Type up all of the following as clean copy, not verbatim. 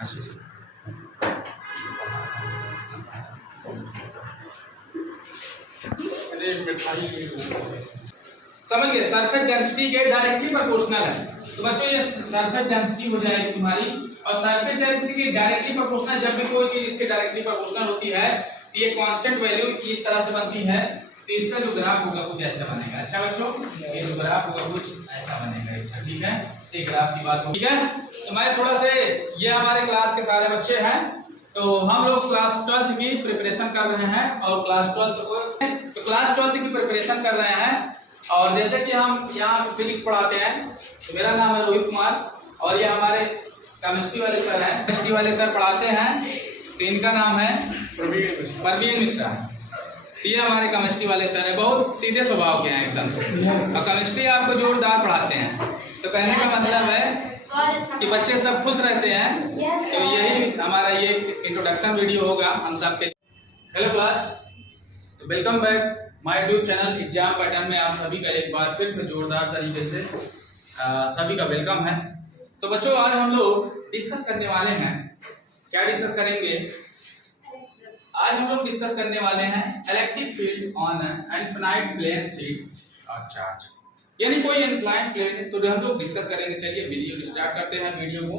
समझ गए, surface density के डायरेक्टली प्रोपोर्शनल है। तो बच्चों ये सरफेस डेंसिटी हो जाएगी तुम्हारी, और सरफेस डेंसिटी के डायरेक्टली प्रोपोर्शनल, जब भी कोई चीज इसके डायरेक्टली प्रोपोर्शनल होती है तो ये कांस्टेंट वैल्यू इस तरह से बनती है, तो इसका जो ग्राफ होगा कुछ ऐसा बनेगा। अच्छा बच्चों, ये जो ग्राफ होगा कुछ ऐसा बनेगा इसका, ठीक है। ये ग्राफ की बात हो, ठीक है। तो मैं थोड़ा से, ये हमारे क्लास के सारे बच्चे हैं, तो हम लोग क्लास 12th की प्रिपरेशन कर रहे हैं, और क्लास 12th की प्रिपरेशन कर रहे हैं। और जैसे कि हम यहाँ फिजिक्स पढ़ाते हैं, तो मेरा नाम है रोहित कुमार, और ये हमारे केमिस्ट्री वाले सर हैं, केमिस्ट्री वाले सर पढ़ाते हैं, तो इनका नाम है प्रवीण मिश्रा। तो ये हमारे केमिस्ट्री वाले सर है, बहुत सीधे स्वभाव के हैं एकदम से, और केमिस्ट्री आपको जोरदार पढ़ाते हैं। तो कहने का मतलब है कि बच्चे सब खुश रहते हैं। तो यही हमारा ये इंट्रोडक्शन वीडियो होगा हम सबके। Hello class, welcome back my YouTube channel exam pattern में आप सभी का एक बार फिर से जोरदार तरीके से सभी का वेलकम है। तो बच्चों आज हम लोग डिस्कस करने वाले हैं, क्या डिस्कस करेंगे? आज हम लोग डिस्कस करने वाले हैं electric field on an infinite plane sheet of charge, यानी कोई इनफाइनाइट प्लेन है, तो हम लोग डिस्कस करेंगे। चलिए वीडियो स्टार्ट करते हैं वीडियो को।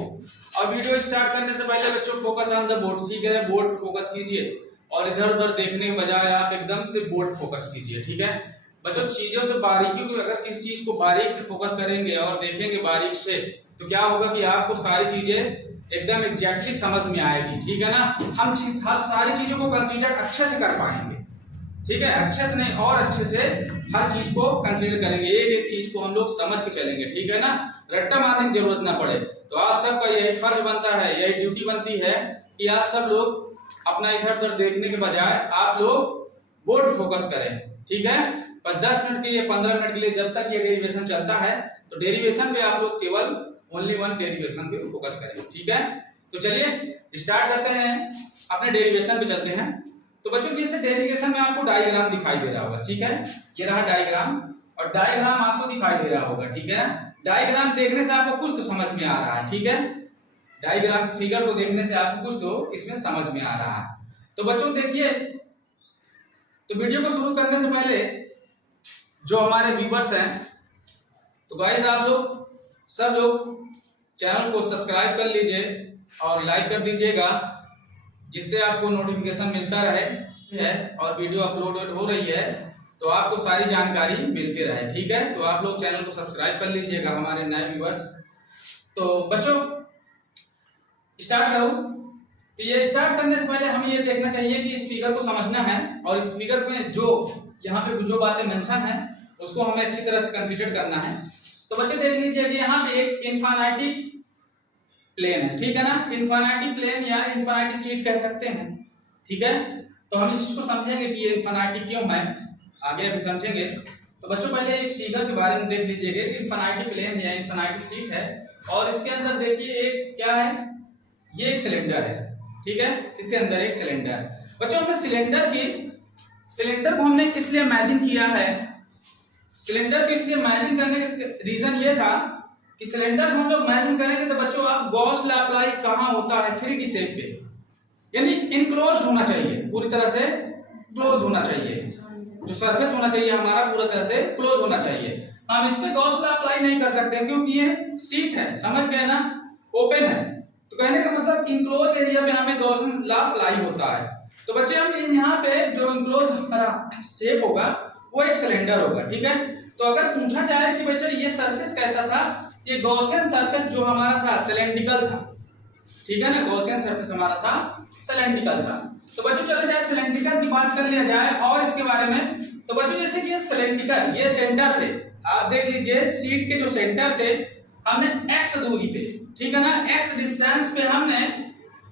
और वीडियो स्टार्ट करने से पहले बच्चों फोकस ऑन द बोर्ड, ठीक है, बोर्ड फोकस कीजिए, और इधर उधर देखने के बजाय आप एकदम से बोर्ड फोकस कीजिए, ठीक है बच्चों। चीजों से बारीकी को, अगर किसी चीज को बारीक से फोकस करेंगे और देखेंगे बारीक से, तो क्या होगा कि आपको सारी चीजें एकदम एग्जैक्टली समझ में आएगी, ठीक है ना। हम सारी चीजों को कंसीडर अच्छे से कर पाएंगे, ठीक है, अच्छे से नहीं और अच्छे से हर चीज को कंसीडर करेंगे, एक एक चीज को हम लोग समझ के चलेंगे, ठीक है ना, रट्टा मारने की जरूरत ना पड़े। तो आप सबका यही फर्ज बनता है, यही ड्यूटी बनती है कि आप सब लोग अपना इधर उधर देखने के बजाय आप लोग बोर्ड फोकस करें, ठीक है। बस 10 मिनट के लिए, 15 मिनट के लिए, जब तक ये डेरिवेशन चलता है, तो डेरिवेशन पे आप लोग केवल ओनली वन डेरिवेशन पे फोकस करें, ठीक है। तो चलिए स्टार्ट करते हैं, अपने डेरिवेशन पे चलते हैं। तो बच्चों जैसे डेरिवेशन में आपको डायग्राम दिखाई दे रहा होगा, ठीक है, ये रहा डायग्राम, और डायग्राम आपको दिखाई दे रहा होगा, ठीक है। डायग्राम देखने से आपको कुछ तो समझ में आ रहा है, ठीक है, डायग्राम फिगर को देखने से आपको कुछ तो इसमें समझ में आ रहा है। तो बच्चों देखिए, तो वीडियो को शुरू करने से पहले जो हमारे व्यूअर्स हैं, तो गाइस आप लोग सब लोग चैनल को सब्सक्राइब कर लीजिए और लाइक कर दीजिएगा, जिससे आपको नोटिफिकेशन मिलता रहे है, और वीडियो अपलोड हो रही है तो आपको सारी जानकारी मिलती रहे, ठीक है। तो आप लोग चैनल को सब्सक्राइब कर लीजिएगा हमारे नए व्यूअर्स। तो बच्चों स्टार्ट करो। तो ये स्टार्ट करने से पहले हमें ये देखना चाहिए कि इस फिगर को समझना है, और इस फिगर में जो यहाँ पे जो बातें मेंशन है उसको हमें अच्छी तरह से कंसीडर करना है। तो बच्चे देख लीजिए कि यहाँ पे एक इनफाइनाइट प्लेन है, ठीक है ना, इनफाइनाइट प्लेन या इनफाइनाइट शीट कह सकते हैं, ठीक है। तो हम इस चीज को समझेंगे कि ये इनफाइनाइट क्यों है, आगे अभी समझेंगे। तो बच्चों पहले इस फिगर के बारे में देख लीजिएगा, इनफाइनाइट प्लेन या इनफाइनाइट शीट है, और इसके अंदर देखिए एक क्या है, ये एक सिलेंडर है, ठीक है, इसके अंदर एक सिलेंडर। बच्चों हमने सिलेंडर को हमने इसलिए इमेजिन किया है, सिलेंडर को इसलिए इमेजिन करने का रीजन ये था कि सिलेंडर को हम लोग इमेजिन करेंगे तो बच्चों आप गॉस लॉ अप्लाई कहाँ होता है, 3D शेप पे, यानी इनक्लोज्ड होना चाहिए, पूरी तरह से क्लोज होना चाहिए, जो सरफेस होना चाहिए हमारा पूरी तरह से क्लोज होना चाहिए। हम इस पे गॉस लॉ अप्लाई नहीं कर सकते क्योंकि ये शीट है, समझ गए ना, ओपन है। तो कहने का मतलब इनक्लोज एरिया पे हमें गॉस लॉ अप्लाई होता है। तो बच्चे हम यहाँ पे जो इनक्लोज शेप होगा वो एक सिलेंडर होगा, ठीक है। तो अगर पूछा जाए कि बच्चे ये सरफेस कैसा था, ये गॉसियन सरफेस जो हमारा था सिलेंड्रिकल था, ठीक है ना, गॉसियन सरफेस हमारा था सिलेंड्रिकल था। तो बच्चों चले जाए सिलेंड्रिकल की बात कर लिया जाए और इसके बारे में। तो बच्चों जैसे कि ये सिलेंड्रिकल, ये सेंटर से आप देख लीजिए, सीट के जो सेंटर से हमने x दूरी पे, ठीक है ना, x डिस्टेंस पे हमने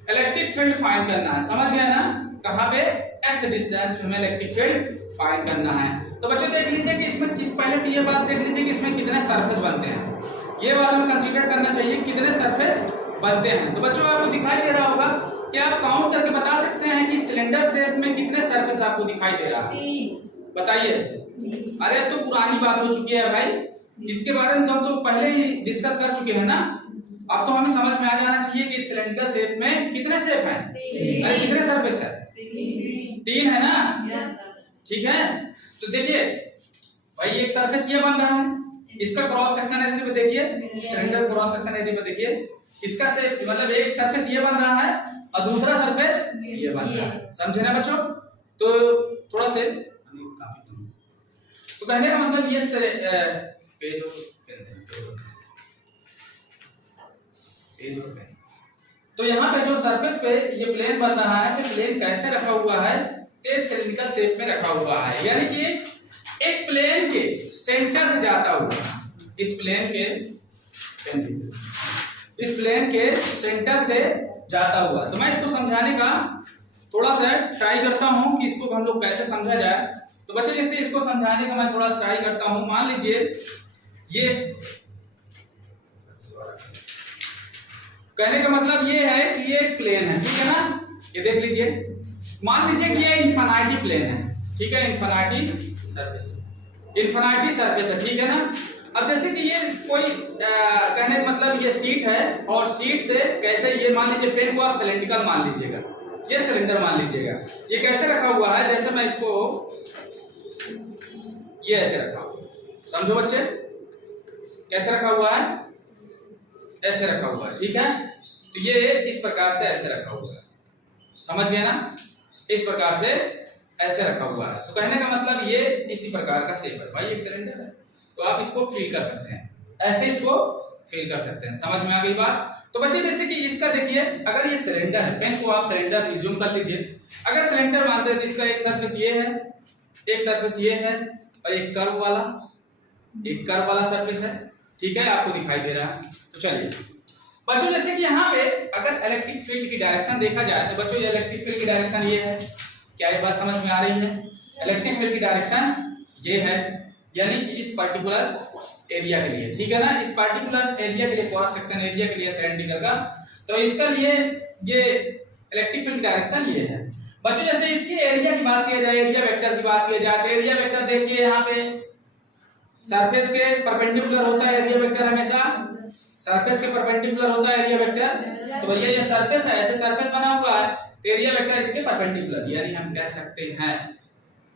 इलेक्ट्रिक फील्ड फाइंड करना है, समझ गए ना, कहाँ पे, x डिस्टेंस पे हमें इलेक्ट्रिक फील्ड फाइंड करना है। तो बच्चों देख लीजिए कि इसमें पहले तो ये बात देख लीजिए कि इसमें कितने सरफेस बनते हैं, ये बात हम कंसीडर करना चाहिए, कितने सरफेस बनते हैं। तो बच्चों आपको दिखाई दे रहा होगा कि आप काउंट करके बता सकते हैं कि सिलेंडर शेप में कितने सरफेस आपको दिखाई दे रहा है, बताइए। अरे तो पुरानी बात हो चुकी है भाई, इसके बारे में तो हम तो पहले ही डिस्कस कर चुके हैं ना, अब तो हमें समझ में आ जाना चाहिए कि सिलेंड्रिकल शेप में कितने शेप हैं, अरे कितने सरफेस है, 3 है ना, ठीक है। तो देखिए भाई एक सरफेस ये बन रहा है, इसका क्रॉस सेक्शन एरिया पे देखिए, सिलेंडर क्रॉस सेक्शन एरिया पे देखिए, इसका से मतलब एक सरफेस ये बन रहा है और दूसरा सरफेस ये बन रहा है, समझे ना बच्चों। तो थोड़ा से तो कहने का मतलब ये पेज तो यहाँ पे जो सरफेस पे ये प्लेन बन रहा है, तो प्लेन कैसे रखा हुआ है, तेज सिलिंड्रिकल शेप में रखा हुआ है, यानी कि इस प्लेन के सेंटर से जाता हुआ, इस प्लेन के सेंटर से जाता हुआ। तो मैं इसको समझाने का थोड़ा सा ट्राई करता हूं कि इसको हम लोग कैसे समझा जाए। तो बच्चों जैसे इसको समझाने का मैं थोड़ा सा ट्राई करता हूं। मान लीजिए ये कहने का मतलब ये है कि ये प्लेन है, ठीक है ना, ये देख लीजिए, मान लीजिए कि ये इन्फिनिटी प्लेन है, ठीक है, इन्फिनिटी सरफेस है, ठीक है ना। अब जैसे कि ये कोई कहने का मतलब ये सीट है और सीट से कैसे ये मान लीजिए पेन को आप सिलेंड्रिकल मान लीजिएगा, ये सिलेंडर मान लीजिएगा, ये कैसे रखा हुआ है, जैसे मैं इसको ये ऐसे रखा हुआ, समझो बच्चे कैसे रखा हुआ है, ऐसे रखा हुआ है, ठीक है। तो ये इस प्रकार से ऐसे रखा हुआ है, समझ गए ना, इस प्रकार से ऐसे रखा हुआ है। तो कहने का मतलब ये इसी प्रकार का शेप है भाई, एक सिलेंडर है, तो आप इसको फील कर सकते हैं, ऐसे इसको फील कर सकते हैं, समझ में आ गई बात। तो बच्चे जैसे कि इसका देखिए, अगर ये सिलेंडर है, पेन को आप सिलेंडर रिज्यूम कर लीजिए, अगर सिलेंडर मानते हैं तो इसका एक सरफेस ये है, एक सरफेस ये है और एक कर्व वाला सरफेस है, ठीक है, आपको दिखाई दे रहा है। तो चलिए बच्चों जैसे कि यहाँ पे अगर इलेक्ट्रिक फील्ड की डायरेक्शन देखा जाए तो बच्चों ये इलेक्ट्रिक फील्ड की डायरेक्शन ये है, क्या ये बात समझ में आ रही है, इलेक्ट्रिक फील्ड की डायरेक्शन ये है, यानी कि इस पर्टिकुलर एरिया के लिए, ठीक है ना, इस पर्टिकुलर एरिया के लिए, क्रॉस सेक्शन एरिया के लिए सिलेंडर का, तो इसका लिए ये इलेक्ट्रिक फील्ड डायरेक्शन ये है। बच्चों जैसे इसके एरिया की बात की जाए, एरिया वेक्टर की बात की जाए, तो एरिया वेक्टर देखिए यहाँ पे सरफेस के परपेंडिकुलर होता है एरिया वेक्टर, हमेशा सरफेस के परपेंडिकुलर होता है एरिया वेक्टर। तो भैया ये सरफेस है, ऐसे सरफेस बना हुआ है, एरिया वेक्टर इसके परपेंडिकुलर, यानी हम कह सकते हैं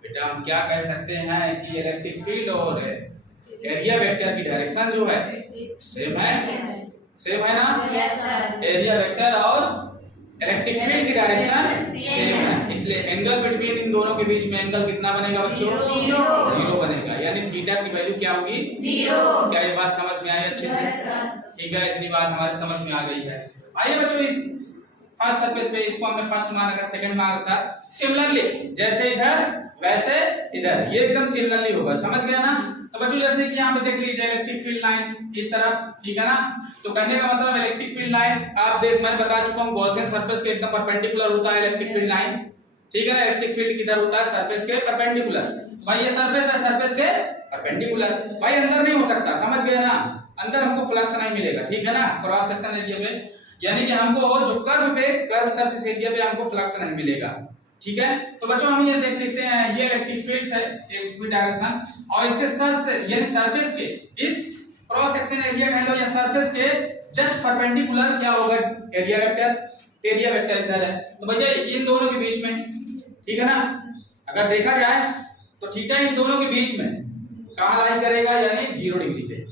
बेटा, हम क्या कह सकते हैं कि इलेक्ट्रिक फील्ड और एरिया वेक्टर की डायरेक्शन जो है सेम है ना, एरिया वेक्टर और इलेक्ट्रिक फील्ड की डायरेक्शन सेम है, इसलिए एंगल बिटवीन इन दोनों के बीच में एंगल कितना बनेगा बच्चों, 0 बनेगा, यानी थीटा की वैल्यू क्या होगी, 0। क्या ये बात समझ में आई अच्छे से, ठीक है, इतनी बात हमारे समझ में आ गई है। आइए बच्चों इस फर्स्ट सरफेस पे इसको हमने फर्स्ट माना का, सेकंड माना था, सिमिलरली जैसे इधर वैसे इधर, ये एकदम सिमिलरली होगा, समझ गया ना। तो बच्चों जैसे कि यहाँ पे देख लीजिए इलेक्ट्रिक फील्ड लाइन इस तरफ, ठीक है ना, तो कहने का मतलब इलेक्ट्रिक फील्ड लाइन आप मैं बता चुका हूँ गॉसियन सरफेस के एकदम परपेंडिकुलर होता है इलेक्ट्रिक फील्ड लाइन, ठीक है ना, इलेक्ट्रिक फील्ड किधर होता है, सरफेस के परपेंडिकुलर, भाई ये सरफेस है, सरफेस के परपेंडिकुलर, भाई अंदर नहीं हो सकता, समझ गया ना, अंदर हमको फ्लक्स नहीं मिलेगा, ठीक है ना, क्रॉस सेक्शन एरिया पे, यानी कि हमको जो कर्व सरफेस एरिया पे हमको फ्लक्स नहीं मिलेगा, ठीक है। तो बच्चों हम ये देख लेते हैं, ये इलेक्ट्रिक फील्ड है, इलेक्ट्रिक डायरेक्शन, और इसके यानी सरफेस के इस क्रॉस सेक्शन एरिया कह लो या सरफेस के जस्ट परपेंडिकुलर क्या होगा, एरिया वेक्टर इधर है, तो भैया इन दोनों के बीच में, ठीक है ना, अगर देखा जाए तो थीटा इन दोनों के बीच में कहां लाई करेगा, यानी 0 डिग्री पे,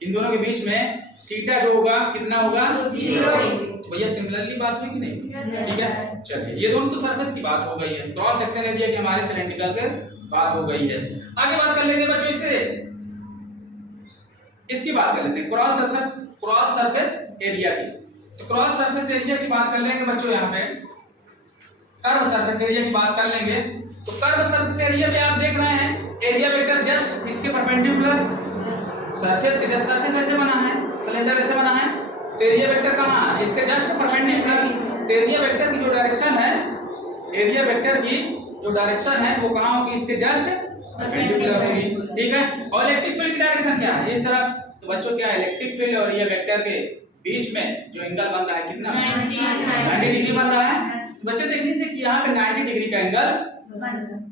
इन दोनों के बीच में थीटा जो होगा कितना होगा, 0 डिग्री। तो भैया सिमिलरली बात हुई कि नहीं, ठीक है। चलिए ये दोनों तो सरफेस की बात हो गई है, क्रॉस सेक्शन एरिया की हमारे सिलेंड्रिकल के बात हो गई है। आगे बात कर लेंगे बच्चों इसकी बात कर लेते हैं क्रॉस सरफेस एरिया की। तो क्रॉस सरफेस एरिया की बात कर लेंगे बच्चों, यहाँ पे कर्व सरफेस एरिया की बात कर लेंगे। तो कर्व सरफेस एरिया में आप देख रहे हैं एरिया वेक्टर जस्ट इसके परपेंडिकुलर, सरफेस के जस्ट सरफेस ऐसे बना है, सिलेंडर ऐसे बना है, तो एरिया वेक्टर कहाँ, इसके जस्ट परपेंडिकुलर, तो एरिया वेक्टर की जो डायरेक्शन है, एरिया वेक्टर की जो डायरेक्शन है वो कहाँ होगी, इसके जस्ट परपेंडिकुलर होगी, ठीक है। और इलेक्ट्रिक फील्ड की डायरेक्शन क्या है, इस तरफ। तो बच्चों क्या है, इलेक्ट्रिक फील्ड और एरिया वेक्टर के बीच में जो एंगल बन रहा है कितना, 90 डिग्री बन रहा है। बच्चे देख लीजिए कि यहाँ पे 90 डिग्री का एंगल,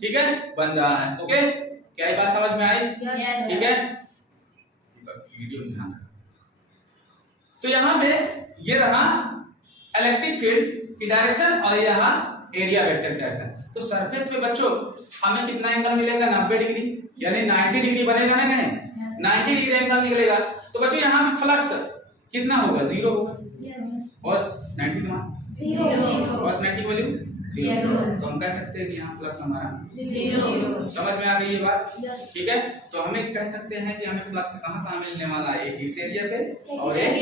ठीक है, बन रहा है। ओके, क्या ये बात समझ में आई, ठीक है, वीडियो में ध्यान। तो यहाँ पे ये रहा इलेक्ट्रिक फील्ड की डायरेक्शन और यहाँ एरिया वेक्टर डायरेक्शन। तो सरफेस पे बच्चों हमें कितना एंगल मिलेगा? 90 डिग्री, यानी 90 डिग्री बनेगा ना, कहें 90 डिग्री एंगल निकलेगा। तो बच्चों यहाँ पे फ्लक्स कितना होगा? 0 होगा। cos 90 का मान 0, cos 90 की वैल्यू 0। तो हम कह सकते हैं कि यहाँ फ्लक्स हमारा 0। समझ में आ गई ये बात? ठीक है। तो हमें कह सकते हैं कि हमें फ्लक्स कहाँ मिलने वाला है? एक इस एरिया पे और एक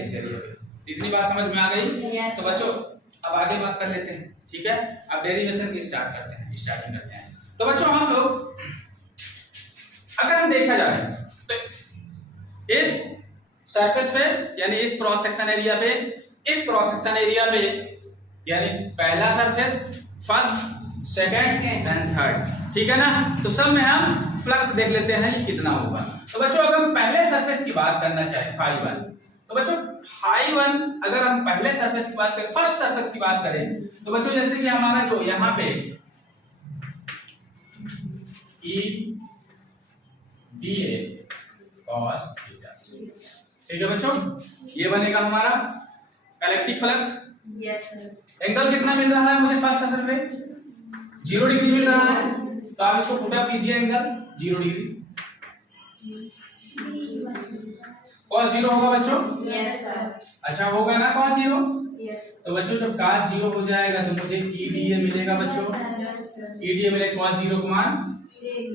इस एरिया पे। इतनी बात समझ में आ गई? तो बच्चों अब आगे बात कर लेते हैं। ठीक है, अब डेरिवेशन की स्टार्टिंग करते हैं। तो बच्चों हम लोग अगर हम देखा जाए तो इस सरफेस पे यानी इस क्रॉस सेक्शन एरिया पे, इस क्रॉस सेक्शन एरिया पे यानी पहला surface, first, second and third, ठीक है ना। तो सब में हम फ्लक्स देख लेते हैं ये कितना होगा। तो बच्चों अगर हम पहले सरफेस की बात करना चाहें φ1, तो बच्चों φ1 अगर हम पहले सरफेस की बात करें, फर्स्ट सरफेस की बात करें, तो बच्चों जैसे कि हमारा जो यहाँ पे E D A cos theta, ठीक है बच्चों, ये बनेगा हमारा electric flux. Yes sir. Angle कितना मिल रहा है मुझे फर्स्ट सरफेस पे? 0 डिग्री मिल रहा है। तो आप इसको पुट अप कीजिए, एंगल 0 डिग्री। cos 0 होगा बच्चों? Yes sir. अच्छा होगा ना cos 0? यस। तो बच्चों जब cos 0 हो जाएगा तो मुझे EDA मिलेगा बच्चों। EDA मिलेगा cos 0 का मान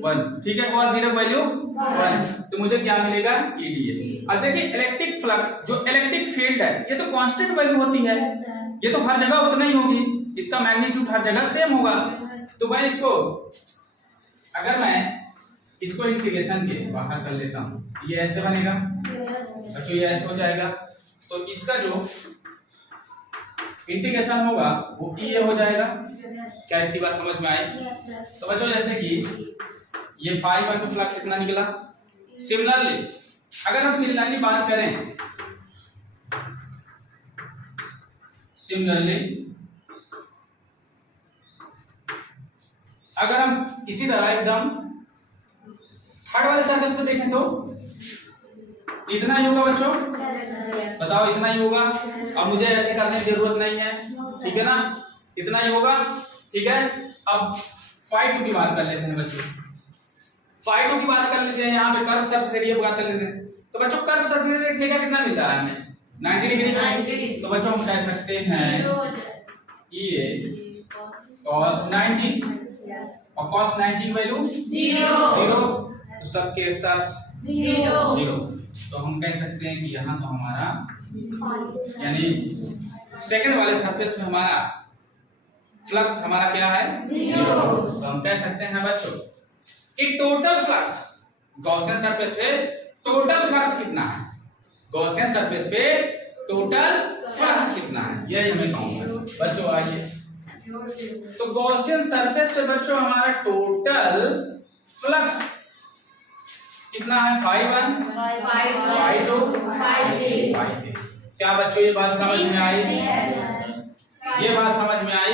1, ठीक है, cos 0 वैल्यू 1। तो मुझे क्या मिलेगा? EDA। अब देखिए इलेक्ट्रिक फ्लक्स जो इलेक्ट्रिक फील्ड है ये तो कांस्टेंट वैल्यू होती है, ये तो हर जगह उतना ही होगी, इसका मैग्नीट्यूड हर जगह सेम होगा। तो मैं इसको अगर मैं इसको इंटीग्रेशन के बाहर कर लेता हूँ, ये ऐसे बनेगा बच्चों, ये ऐसे हो जाएगा। तो इसका जो इंटीग्रेशन होगा वो ये हो जाएगा। क्या इतनी बात समझ में आई? तो बच्चों जैसे कि ये φ1 का फ्लक्स इतना निकला। सिमिलरली अगर हम सिमिलरली बात करें, अगर हम इसी तरह एकदम थर्ड वाले सरफेस पे देखें तो इतना ही होगा बच्चों, बताओ इतना ही होगा। अब मुझे ऐसे करने की जरूरत नहीं है, ठीक है ना, इतना ही होगा, ठीक है। अब φ2 की बात कर लेते हैं बच्चों, φ2 की बात कर लीजिए, यहाँ पे कर्व सरफेस एरिया की बात कर लेते हैं। तो बच्चों कर्व सरफेस एरिया थीटा कितना मिल रहा है हमें? 90 डिग्री। तो बच्चों हम कह सकते हैं ये cos 90 और cos 90 की वैल्यू 0। तो सबके साथ 0। तो हम कह सकते हैं कि यहाँ तो हमारा यानी सेकंड वाले सरफेस में हमारा फ्लक्स हमारा क्या है? 0। तो हम कह सकते हैं बच्चों कि टोटल फ्लक्स गॉसियन सरफेस पे टोटल फ्लक्स कितना है? गॉसियन सरफेस पे टोटल फ्लक्स कितना है यही हमें काउंट करना है बच्चों। आइए तो गॉसियन सरफेस पे बच्चों हमारा टोटल फ्लक्स कितना है? φ1, φ2, φ3। क्या बच्चों ये बात समझ में आई? ये बात समझ में आई?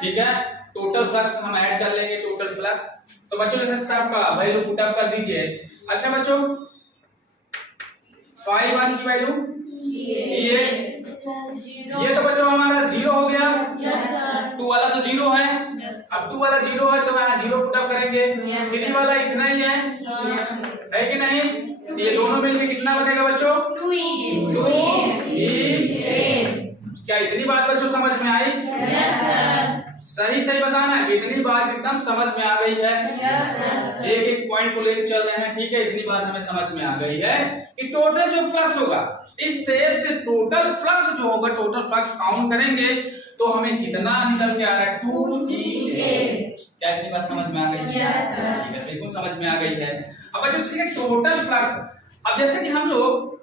ठीक है। टोटल फ्लक्स हम ऐड कर लेंगे, टोटल फ्लक्स। तो बच्चों जैसे सबका वैल्यू पुट अप कर दीजिए। अच्छा बच्चों φ1 की वैल्यू ये तो बच्चों हमारा 0 हो गया। 2 वाला तो 0 है। अब 2 वाला 0 है तो यहाँ 0 पुट अप करेंगे। 3 वाला इतना ही है कि नहीं? ये दोनों मिलके कितना बनेगा बच्चों? 2E। क्या इतनी बात बच्चों समझ में आई? सही बताना, इतनी बात एकदम समझ में आ गई है? एक एक पॉइंट को लेकर चल रहे हैं, ठीक है। इतनी बात हमें समझ में आ गई है कि टोटल जो फ्लक्स होगा इस सेल से टोटल फ्लक्स जो होगा, टोटल फ्लक्स काउंट करेंगे तो हमें कितना निकल के आ रहा है? 2E। क्या इतनी बात समझ में आ गई है? ठीक है, बिल्कुल समझ में आ गई है। अब बच्चों ठीक है, टोटल फ्लक्स। अब जैसे कि हम लोग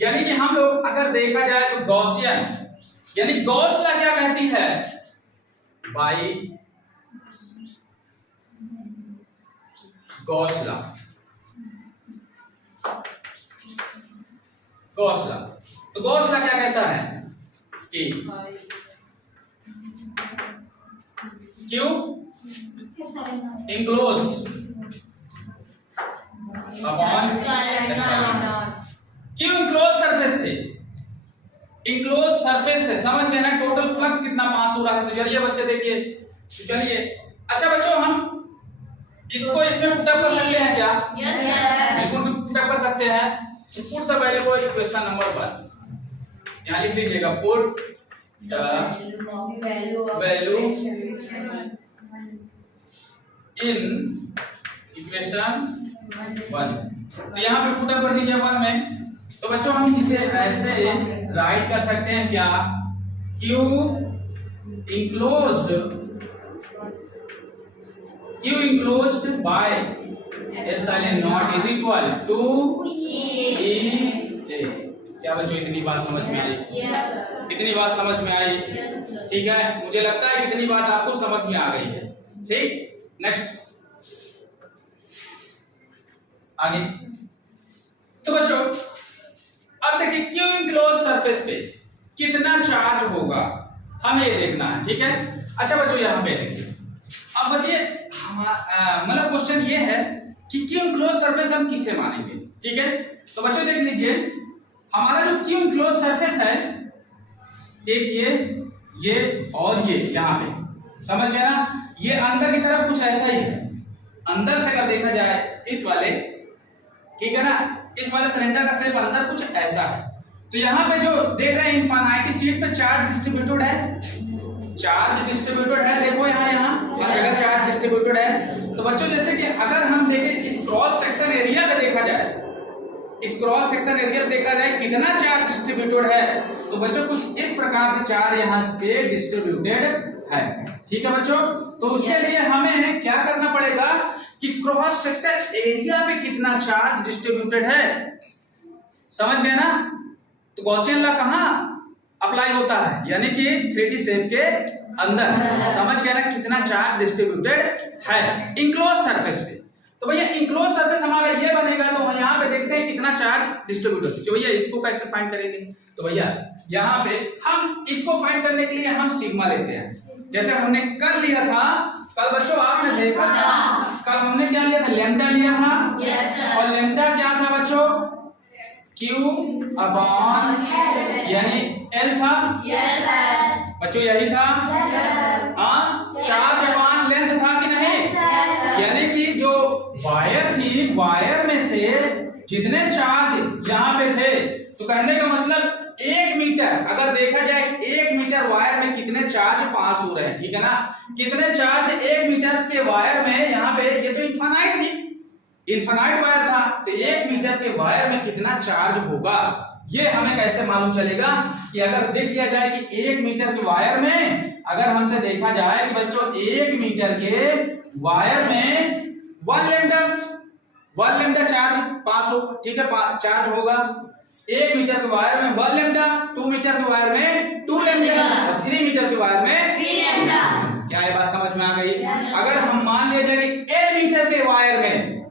यानी कि हम लोग अगर देखा जाए तो गॉसियन यानी गॉस लॉ क्या कहती है? By Gauss law. Gauss law तो गॉस लॉ क्या कहता है कि क्यों इनक्लोज्ड अपॉन क्यों इंक्लोज सरफेस से, इंक्लोज सरफेस से समझ गए ना टोटल फ्लक्स कितना पास हो रहा है। तो चलिए बच्चे देखिए, तो चलिए अच्छा बच्चों हम इसको इसमें पुट अप कर सकते हैं क्या? Yes, sir. बिल्कुल पुट अप कर सकते हैं। पुट द वैल्यू को इक्वेशन नंबर 1 यहाँ लिख लीजिएगा, put the value in equation 1। तो यहाँ पे पुट अप कर दीजिए 1 में। तो बच्चों हम इसे ऐसे राइट कर सकते हैं क्या, Q enclosed by epsilon naught is equal to E A। क्या बच्चों इतनी बात समझ में आई? Yes, sir. इतनी बात समझ में आई? Yes, sir. ठीक है, मुझे लगता है कितनी बात आपको समझ में आ गई है। ठीक, नेक्स्ट आगे। तो बच्चों अब देखिए क्यों इंक्लोज सरफेस पे कितना चार्ज होगा हमें ये देखना है। ठीक है, अच्छा बच्चों यहाँ पे देखिए, अब बताइए मतलब क्वेश्चन ये है कि क्यों इंक्लोज सरफेस हम किसे मानेंगे। ठीक है, तो बच्चों देख लीजिए हमारा जो क्यों इंक्लोज सरफेस है, एक ये और ये यहाँ पे, समझ गए ना, ये अंदर की तरफ कुछ ऐसा ही है। अंदर से अगर देखा जाए इस वाले, ठीक है ना, इस वाले सिलेंडर का शेप अंदर कुछ ऐसा है। तो यहाँ पे जो देख रहे हैं इनफिनिटी शीट पे चार्ज डिस्ट्रीब्यूटेड है, चार्ज डिस्ट्रीब्यूटेड है। देखो यहाँ हर जगह चार्ज डिस्ट्रीब्यूटेड है। तो बच्चों जैसे कि अगर हम देखें इस क्रॉस सेक्शन एरिया पे देखा जाए, इस क्रॉस सेक्शन एरिया पे देखा जाए कितना चार्ज डिस्ट्रीब्यूटेड है, तो बच्चों कुछ इस प्रकार से चार्ज यहाँ पे डिस्ट्रीब्यूटेड है। ठीक है बच्चों, तो उसके लिए हमें क्या करना पड़ेगा कि क्रॉस सेक्शन एरिया पे कितना चार्ज डिस्ट्रीब्यूटेड है, समझ गए ना। तो गॉसियन लॉ कहाँ अप्लाई होता है, यानी कि 3D शेप के अंदर, समझ गए ना, कितना चार्ज डिस्ट्रीब्यूटेड है इंक्लोज सरफेस पे। तो भैया इंक्लोज सरफेस हमारा ये बनेगा, तो यहाँ पे देखते हैं कितना चार्ज डिस्ट्रीब्यूटेड। तो भैया इसको कैसे फाइंड करेंगे, तो भैया यहाँ पे हम इसको फाइंड करने के लिए हम सिग्मा लेते हैं, जैसे हमने कल लिया था। कल बच्चों आपने देखा था, कल हमने क्या लिया था, लैम्डा लिया था। Yes, sir. और लैम्डा क्या था बच्चों, Q अपॉन यानी L था। Yes, sir. बच्चों यही था। Yes, sir. हाँ, चार्ज अपॉन लेंथ था कि नहीं, Yes, sir. यानी कि जो वायर थी, वायर में से जितने चार्ज यहाँ पे थे, तो कहने का मतलब 1 मीटर अगर देखा जाए 1 मीटर वायर में कितने चार्ज पास हो रहे हैं। ठीक है ना, कितने चार्ज 1 मीटर के वायर में, यहाँ पे ये तो इनफिनाइट थी, इनफिनाइट वायर था, तो 1 मीटर के वायर में कितना चार्ज होगा ये हमें कैसे मालूम चलेगा कि अगर देख लिया जाए कि 1 मीटर के वायर में अगर हमसे देखा जाए कि बच्चों 1 मीटर के वायर में 1 लैम्डा चार्ज पास हो। ठीक है, चार्ज होगा 1 मीटर के वायर में 1 लैम्डा, 2 मीटर के वायर में 2 लैम्डा, और 3 मीटर के वायर में 3 लैम्डा। क्या ये बात समझ में आ गई? अगर हम मान लिया जाए कि 1 मीटर के वायर में,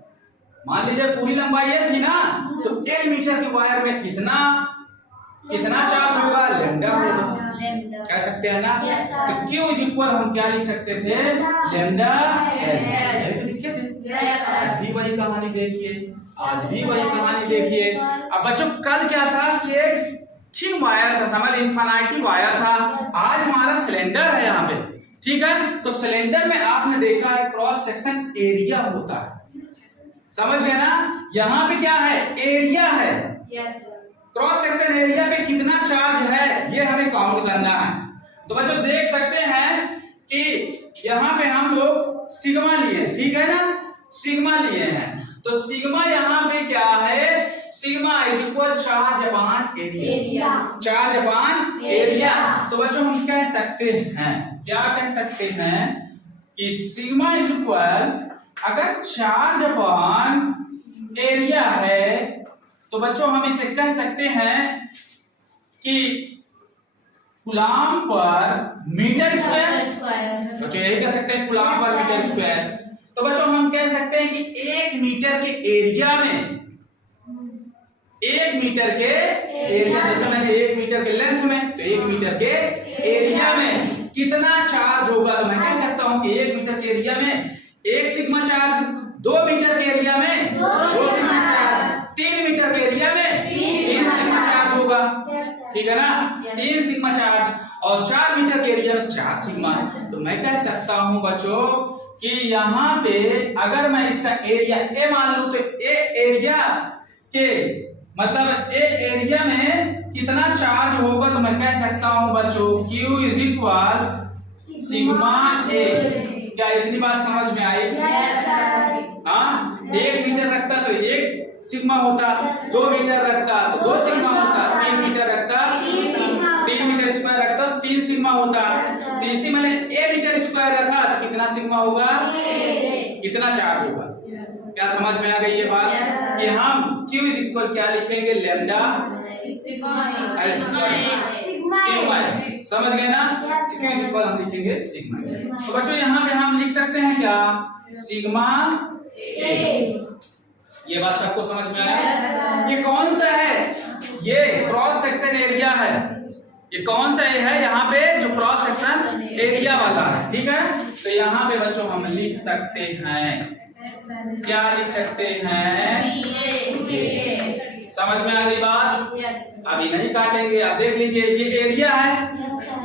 मान लीजिए पूरी लंबाई ये थी ना, तो 1 मीटर के वायर में कितना चार्ज होगा, लैम्डा होगा, कह सकते हैं ना। Yes, sir. तो Q इज इक्वल हम क्या लिख सकते थे, लैम्डा L। यही तो दिक्कत है। Yes, sir. आज भी वही कहानी देखिए, आज भी वही कहानी देखिए। अब बच्चों कल क्या था कि एक थिन वायर था, समझ इनफिनिटी वायर था, आज हमारा सिलेंडर है यहाँ पे। ठीक है, तो सिलेंडर में आपने देखा है क्रॉस सेक्शन एरिया होता है, समझ गए ना। यहाँ पे क्या है, एरिया है। Yes, sir. Cross section area पे कितना चार्ज है ये हमें काउंट करना है। तो बच्चों देख सकते हैं कि यहाँ पे हम लोग सिग्मा लिए, ठीक है ना, सिग्मा लिए हैं। तो सिग्मा यहाँ पे क्या है, sigma is equal charge upon area, charge upon area. तो बच्चों हम कह सकते हैं, क्या कह सकते हैं कि सिग्मा इज इक्वल, अगर चार्ज अपॉन एरिया है तो बच्चों हम इसे कह सकते हैं कि कूलाम पर मीटर स्क्वायर। बच्चों यही कह सकते हैं कूलाम पर मीटर स्क्वायर। तो बच्चों हम कह सकते हैं कि 1 मीटर के एरिया में, 1 मीटर के एरिया, जैसे मैंने 1 मीटर के लेंथ में, तो 1 मीटर के एरिया में कितना चार्ज होगा। तो मैं कह सकता हूं कि 1 मीटर के एरिया में 1 सिग्मा चार्ज, 2 मीटर के एरिया में 2 सिग्मा चार्ज, 3 मीटर के एरिया में 3 ठीक है ना। 3 सिग्मा चार्ज और 4 मीटर के एरिया में 4 सिग्मा। तो मैं कह सकता हूं बच्चों कि यहाँ पे अगर मैं इसका एरिया ए मान लूं तो ए एरिया के मतलब ए एरिया में कितना चार्ज होगा, तो मैं कह सकता हूं बच्चों Q इज इक्वल सिग्मा ए। क्या इतनी बात समझ में आई? हाँ, 1 मीटर रखता तो 1 सिग्मा होता, 2 मीटर रखता तो 2 सिग्मा होता, 3 मीटर रखता 3 मीटर स्क्वायर रखता तो 3 सिग्मा होता। तो इसी मैंने ए मीटर स्क्वायर रखा तो कितना सिग्मा होगा, कितना चार्ज होगा। क्या समझ में आ गई ये बात कि हम Q इज इक्वल क्या लिखेंगे, लैम्डा सिग्मा। समझ गए ना? Q इज इक्वल हम लिखेंगे सिग्मा। तो बच्चों यहाँ पे हम लिख सकते हैं क्या, सिग्मा ए। ये बात सबको समझ में आया? ये कौन सा है, ये क्रॉस सेक्शन एरिया है। ये कौन सा है यहाँ पे, जो क्रॉस सेक्शन एरिया वाला है, ठीक है। तो यहाँ पे बच्चों हम लिख सकते हैं, क्या लिख सकते हैं, समझ में आ गई बात? अभी नहीं काटेंगे, आप देख लीजिए ये एरिया है,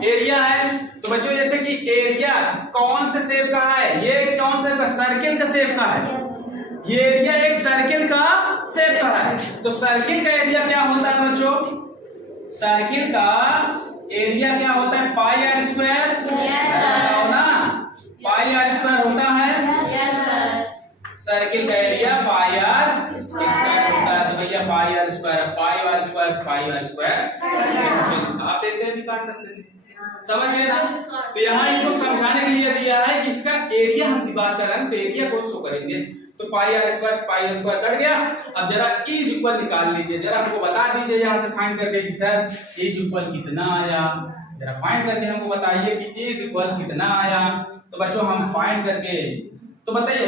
एरिया है। तो बच्चों जैसे कि एरिया कौन से शेप का है, ये कौन सा सर्किल का शेप का है, ये एरिया एक सर्किल का शेप का है। तो सर्किल का एरिया क्या होता है बच्चों, सर्किल का एरिया क्या होता है, पाई आर स्क्वायर, बताओ ना, पाई आर स्क्वायर होता है। सर्किल का एरिया पाई आर स्क्वायर होता है। तो भैया pi r square, pi r square से पाई आर स्क्वायर, आप ऐसे भी काट सकते थे, समझ गए ना। तो यहाँ इसको समझाने के लिए दिया है कि इसका एरिया हम बात कर रहे हैं, तो एरिया को शो करेंगे। तो पाई आर स्क्वायर कट गया। अब जरा E इज इक्वल निकाल लीजिए, जरा हमको बता दीजिए यहाँ से फाइंड करके कि सर E इज इक्वल कितना आया, जरा फाइंड करके हमको बताइए कि E इज इक्वल कितना आया। तो बच्चों हम फाइंड करके, तो बताइए,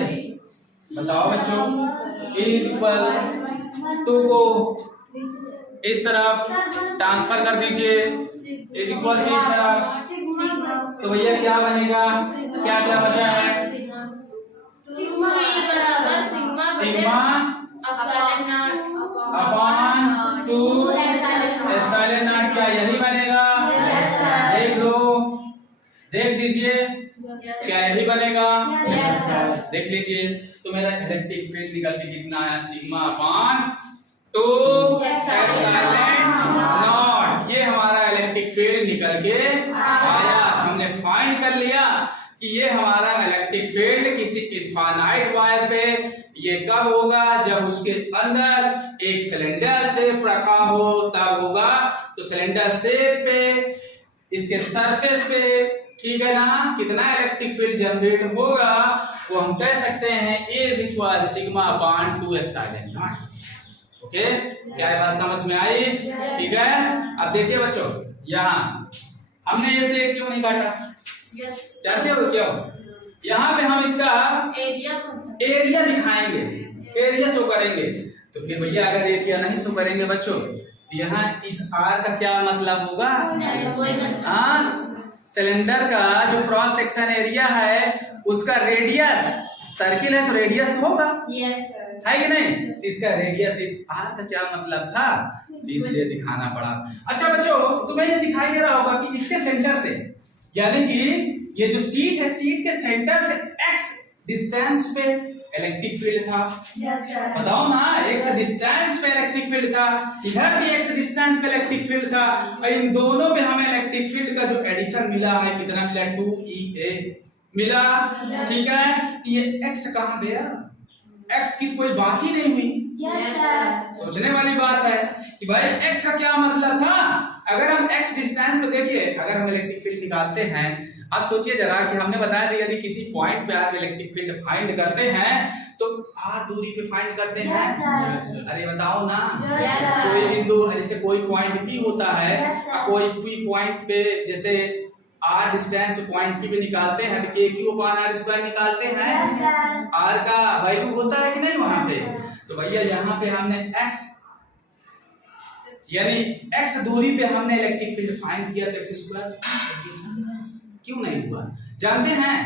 बताओ बच्चों, E इज इक्वल 2 को इस तरफ ट्रांसफर कर दीजिए, इज इक्वल इस तरफ। तो भैया क्या बनेगा, क्या क्या बचा है, सिग्मा अपॉन 2 एप्सिलॉन नॉट, क्या यही बनेगा? देख लो, देख लीजिए, क्या यही बनेगा? देख लीजिए। तो मेरा इलेक्ट्रिक फील्ड निकल के कितना आया, सिग्मा अपॉन 2 एप्सिलॉन नॉट। ये हमारा इलेक्ट्रिक फील्ड निकल के आया। हमने फाइंड कर लिया कि ये हमारा इलेक्ट्रिक फील्ड किसी इनफाइनाइट वायर पे ये कब होगा, जब उसके अंदर एक सिलेंडर शेप रखा हो तब होगा। तो सिलेंडर शेप पे, इसके सरफेस पे, ठीक है ना, कितना इलेक्ट्रिक फील्ड जनरेट होगा वो हम कह सकते हैं A is equal sigma upon 2 epsilon not. Okay, क्या बात समझ में आई? ठीक है। अब देखिए बच्चों, यहाँ हमने ऐसे क्यों नहीं काटा, जानते हो क्यों? यहाँ पे हम इसका एरिया दिखाएंगे, एरिया शो करेंगे। तो फिर भैया अगर एरिया नहीं शो करेंगे बच्चों, तो यहाँ इस आर का क्या मतलब होगा, हाँ, सिलेंडर का जो क्रॉस सेक्शन एरिया है उसका रेडियस, सर्किल है तो रेडियस होगा, है कि नहीं? इसका रेडियस इस आर का क्या मतलब था, इसलिए दिखाना पड़ा। अच्छा बच्चों, तुम्हें ये दिखाई दे रहा होगा कि इसके सेंटर से, यानी कि ये जो सीट है, सीट के सेंटर से x डिस्टेंस पे इलेक्ट्रिक फील्ड था। बताओ ना, x डिस्टेंस पे इलेक्ट्रिक फील्ड था, इधर भी x डिस्टेंस पे इलेक्ट्रिक फील्ड था। और इन दोनों पे हमें इलेक्ट्रिक फील्ड का जो एडिशन मिला है, कितना मिला, 2EA मिला, ठीक है। तो ये x कहाँ गया, x की कोई बात ही नहीं हुई। सोचने वाली बात है कि भाई x का क्या मतलब था। अगर हम x डिस्टेंस पे देखिए, अगर हम इलेक्ट्रिक फील्ड निकालते हैं, आप सोचिए जरा कि हमने बताया यदि किसी पॉइंट पे आप इलेक्ट्रिक फील्ड फाइंड करते हैं तो r दूरी पे फाइंड करते हैं। अरे बताओ ना, कोई बिंदु, जैसे कोई पॉइंट P होता है, कोई P पॉइंट पे जैसे r डिस्टेंस पे पॉइंट P पे निकालते हैं तो KQ/r² निकालते हैं। r का वैल्यू होता है कि नहीं वहां पे। तो भैया यहाँ पे हमने x, यानी x दूरी पे हमने इलेक्ट्रिक फील्ड फाइंड किया, तो x² क्यों नहीं हुआ, जानते हैं?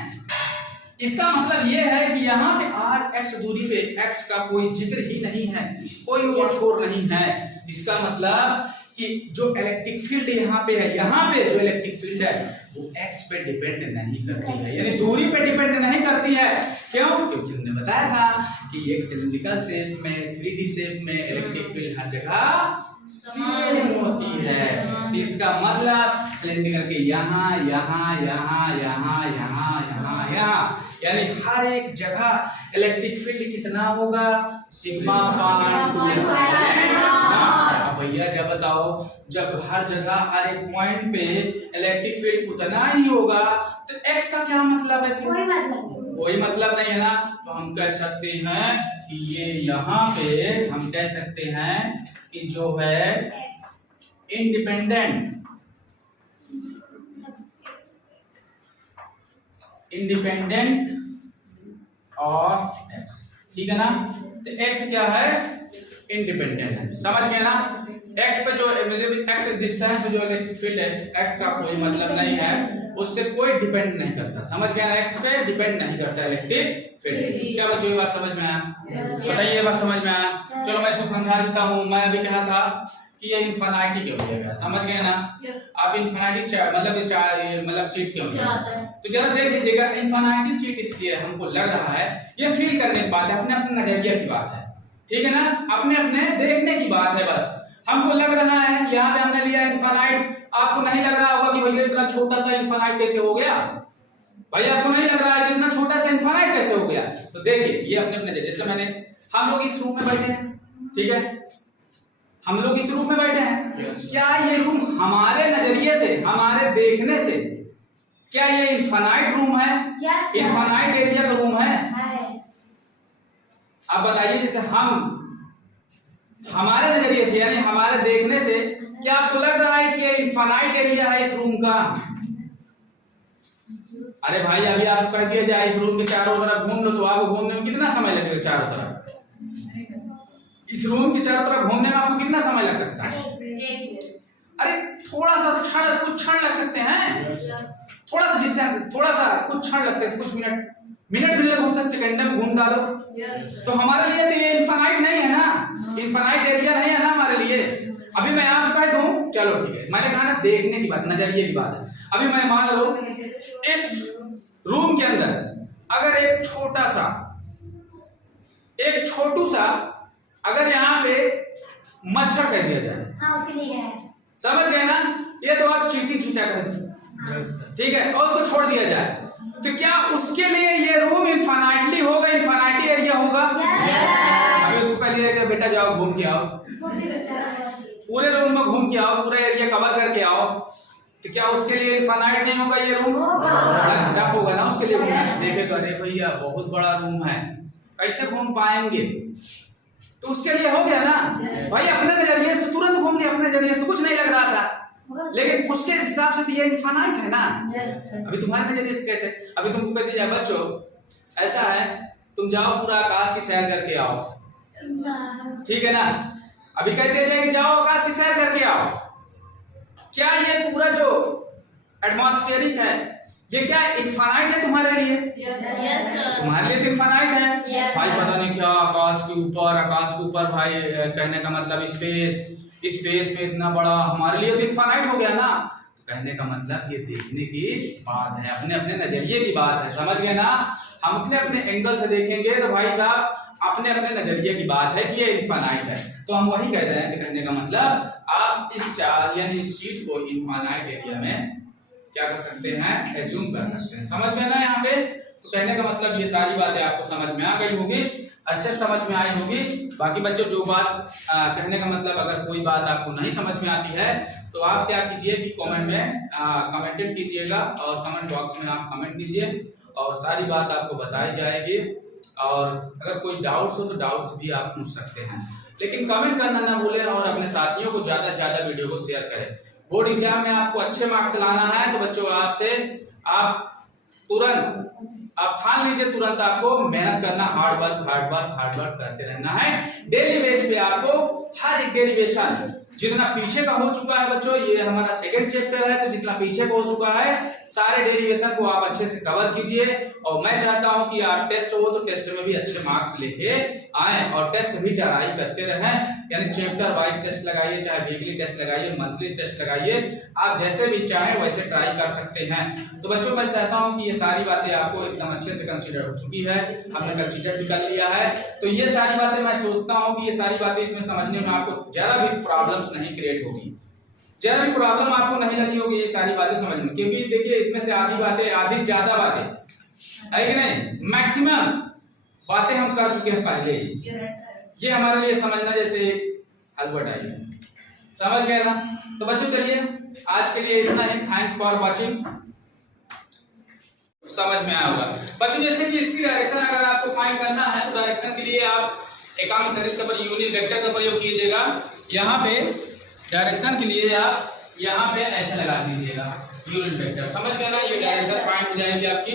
इसका मतलब यह है कि यहाँ पे r x दूरी पे x का कोई जिक्र ही नहीं है, कोई और छोर नहीं है। इसका मतलब कि जो इलेक्ट्रिक फील्ड यहाँ पे है, यहाँ पे जो इलेक्ट्रिक फील्ड है वो x पे डिपेंड नहीं करती है, यानी दूरी पे डिपेंड नहीं करती है। क्यों? क्योंकि हमने बताया था कि एक सिलिंड्रिकल शेप में 3D शेप में इलेक्ट्रिक फील्ड हर जगह सेम होती है। तो इसका मतलब सिलिंड्रिकल के यहाँ यहाँ यहाँ यहाँ यहाँ यहाँ यहाँ यानी हर एक जगह इलेक्ट्रिक फील्ड कितना होगा? Sigma bye 2। भैया जब बताओ, जब हर जगह हर एक पॉइंट पे इलेक्ट्रिक फील्ड उतना ही होगा तो x का क्या मतलब है? कोई मतलब नहीं है ना। तो हम कह सकते हैं कि ये यहाँ पे हम कह सकते हैं कि जो है इंडिपेंडेंट ऑफ x, ठीक है ना। तो x क्या है? इंडिपेंडेंट है, समझ गए ना। x पे जो x डिस्टेंस पे जो इलेक्ट्रिक फील्ड है, x का कोई मतलब नहीं है, उससे कोई डिपेंड नहीं करता, समझ गए ना। x पे डिपेंड नहीं करता इलेक्ट्रिक फील्ड। क्या बच्चों ये बात समझ में आया? बताइए, ये बात समझ में आया? चलो मैं इसको समझा देता हूँ। मैं अभी कहा था कि ये इनफिनिटी क्यों दिया गया, समझ गए ना। आप इनफिनिटी मतलब सीट क्यों दिया, तो जरा देख लीजिएगा। इनफिनिटी सीट इसलिए हमको लग रहा है, ये फील करने की बात है, अपने अपने नजरिया की बात है, ठीक है ना, अपने अपने देखने की बात है। बस हमको लग रहा है, यहाँ पे हमने लिया इनफिनिट, आपको नहीं लग रहा होगा कि भैया इतना छोटा सा इनफिनिट कैसे हो गया। भाई आपको नहीं लग रहा है कि इतना छोटा सा इनफिनिट कैसे हो गया। तो देखिए ये अपने अपने जैसे मैंने, हम लोग इस रूम में बैठे हैं, ठीक है, हम लोग इस रूम में बैठे हैं। क्या ये रूम हमारे नजरिए से, हमारे देखने से, क्या ये इनफिनिट रूम है? इनफिनिट एरिया का रूम है? अब बताइए, जैसे हम हमारे नजरिए से यानी हमारे देखने से, क्या आपको लग रहा है कि ये इनफिनिट एरिया है इस रूम का? अरे भाई अभी आप कह दिया जाए इस रूम के चारों तरफ घूम लो, तो आपको घूमने में कितना समय लगेगा? चारों तरफ इस रूम के चारों तरफ घूमने में आपको कितना समय लग सकता है? अरे थोड़ा सा क्षण, कुछ क्षण लग सकते हैं, थोड़ा सा डिस्टेंस, थोड़ा सा कुछ क्षण लगते हैं, कुछ मिनट भी लगभग 10 सेकंड में घूम डालो। तो हमारे लिए तो ये इनफिनिट नहीं है ना, इनफिनिट एरिया नहीं है ना हमारे लिए। अभी मैं आपको कह दूं, चलो ठीक है, मैंने कहा ना देखने की बात, नजरिए की बात है। अभी मैं मान लो इस रूम के अंदर अगर एक छोटू सा अगर यहाँ पे मच्छर कह दिया जाए, उसके लिए है, समझ गए ना, ये तो आप चींटा कह दी, ठीक है, और उसको छोड़ दिया जाए, तो क्या उसके लिए ये रूम इनफिनिटली होगा, इनफिनिटी एरिया होगा? अभी उसको पहले बेटा जाओ घूम के आओ, पूरे रूम में घूम के आओ, पूरा एरिया कवर करके आओ, तो क्या उसके लिए इनफिनिट नहीं होगा ये रूम? टफ होगा ना उसके लिए। देखेगा अरे भैया बहुत बड़ा रूम है, कैसे घूम पाएंगे, तो उसके लिए हो गया ना भाई। अपने नजरिए से तुरंत घूम लिया, अपने नजरिए से कुछ नहीं लग रहा था, लेकिन उसके हिसाब से तो ये इनफिनिट है ना। अभी तुम्हारे नजरिए से कैसे? अभी तुमको कह दिया जाए बच्चों ऐसा है, तुम जाओ पूरा आकाश की सैर करके आओ, ठीक है ना। अभी कह दिया जाए कि जाओ आकाश की सैर करके आओ, क्या ये पूरा जो एटमॉस्फेरिक है ये क्या इनफिनिट है तुम्हारे लिए? तुम्हारे लिए तो इनफिनिट है भाई। पता नहीं क्या आकाश के ऊपर भाई, कहने का मतलब स्पेस में इतना बड़ा, हमारे लिए तो इनफिनिट हो गया ना। तो कहने का मतलब ये देखने की बात है, अपने अपने नजरिए की बात है, समझ गए ना। हम अपने अपने एंगल से देखेंगे तो भाई साहब अपने अपने नजरिए की बात है कि ये इनफिनिट है। तो हम वही कह रहे हैं कि कहने का मतलब आप इस चार्ज यानी इस शीट को इनफिनिट एरिया में क्या कर सकते हैं? एज्यूम कर सकते हैं, समझ गए ना यहाँ पे। तो कहने का मतलब ये सारी बातें आपको समझ में आ गई होगी, अच्छे समझ में आई होगी। बाकी बच्चों जो बात कहने का मतलब अगर कोई बात आपको नहीं समझ में आती है तो आप क्या कीजिए कि कमेंट में कमेंटेड कीजिएगा, और कमेंट बॉक्स में आप कमेंट कीजिए और सारी बात आपको बताई जाएगी। और अगर कोई डाउट्स हो तो डाउट्स भी आप पूछ सकते हैं, लेकिन कमेंट करना ना भूलें और अपने साथियों को ज्यादा से ज्यादा वीडियो को शेयर करें। बोर्ड एग्जाम में आपको अच्छे मार्क्स लाना है तो बच्चों आप ठान लीजिए, तुरंत आपको मेहनत करना, हार्ड वर्क करते रहना है। डेली बेस पे आपको हर एक डेरिवेशन जितना पीछे का हो चुका है बच्चों, ये हमारा सेकंड चैप्टर है, तो जितना पीछे का हो चुका है सारे डेरिवेशन को आप अच्छे से कवर कीजिए। और मैं चाहता हूं कि आप टेस्ट हो तो टेस्ट में भी अच्छे मार्क्स लेके आए और टेस्ट भी ट्राई करते रहें, यानी चैप्टर वाइज टेस्ट लगाइए, चाहे वीकली टेस्ट लगाइए, मंथली टेस्ट लगाइए, आप जैसे भी चाहें वैसे ट्राई कर सकते हैं। तो बच्चों मैं चाहता हूं कि ये सारी बातें आपको एकदम अच्छे से कंसीडर हो चुकी है, हमने कंसीडर भी कर लिया है। तो ये सारी बातें मैं सोचता हूं कि ये सारी बातें इसमें समझने में आपको जरा भी प्रॉब्लम्स नहीं क्रिएट होगी, जरा भी प्रॉब्लम आपको नहीं लगी होगी ये सारी बातें समझ में, क्योंकि देखिए इसमें से आधी बातें, आधी ज्यादा बातें है कि नहीं, मैक्सिमम बातें हम कर चुके हैं पहले ही। ये हमारे लिए समझना जैसे हलवा टाइप है, समझ गए ना। तो बच्चों चलिए आज के लिए इतना ही, थैंक्स फॉर वॉचिंग। समझ में आया होगा बच्चों। जैसे कि इसकी डायरेक्शन अगर आपको फाइंड करना है तो डायरेक्शन के लिए आप एकांक सदिश का यूनिट वेक्टर का प्रयोग कीजिएगा। यहाँ पे डायरेक्शन के लिए आप यहाँ पे ऐसे लगा दीजिएगा यूनिट वेक्टर, समझ गए ना। ये डायरेक्शन फाइंड हो जाएगी आपकी,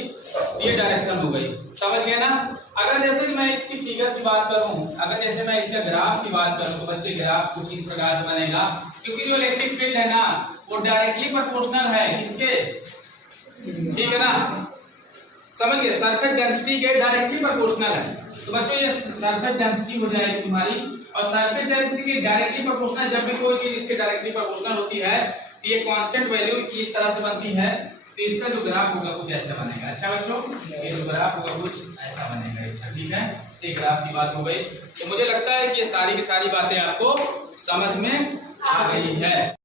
ये डायरेक्शन हो गई, समझ गए ना। अगर जैसे कि मैं इसकी फिगर की बात करूं, अगर जैसे मैं इसका ग्राफ की बात करूं तो बच्चे ग्राफ कुछ इस प्रकार से बनेगा, क्योंकि जो इलेक्ट्रिक फील्ड है ना वो डायरेक्टली प्रोपोर्शनल है किसके, ठीक है ना, समझ गए, सरफेस डेंसिटी के डायरेक्टली प्रोपोर्शनल है। तो बच्चों ये सरफेस डेंसिटी हो जाएगी तुम्हारी, और सरफेस डेंसिटी के डायरेक्टली प्रोपोर्शनल, जब भी कोई चीज इसके डायरेक्टली प्रोपोर्शनल होती है तो ये कांस्टेंट वैल्यू इस तरह से बनती है, तो इसका जो ग्राफ होगा कुछ ऐसा बनेगा। अच्छा बच्चों ये जो ग्राफ होगा कुछ ऐसा बनेगा इसका, ठीक है। ये ग्राफ की बात हो गई। तो मुझे लगता है कि ये सारी की सारी बातें आपको समझ में आ गई है।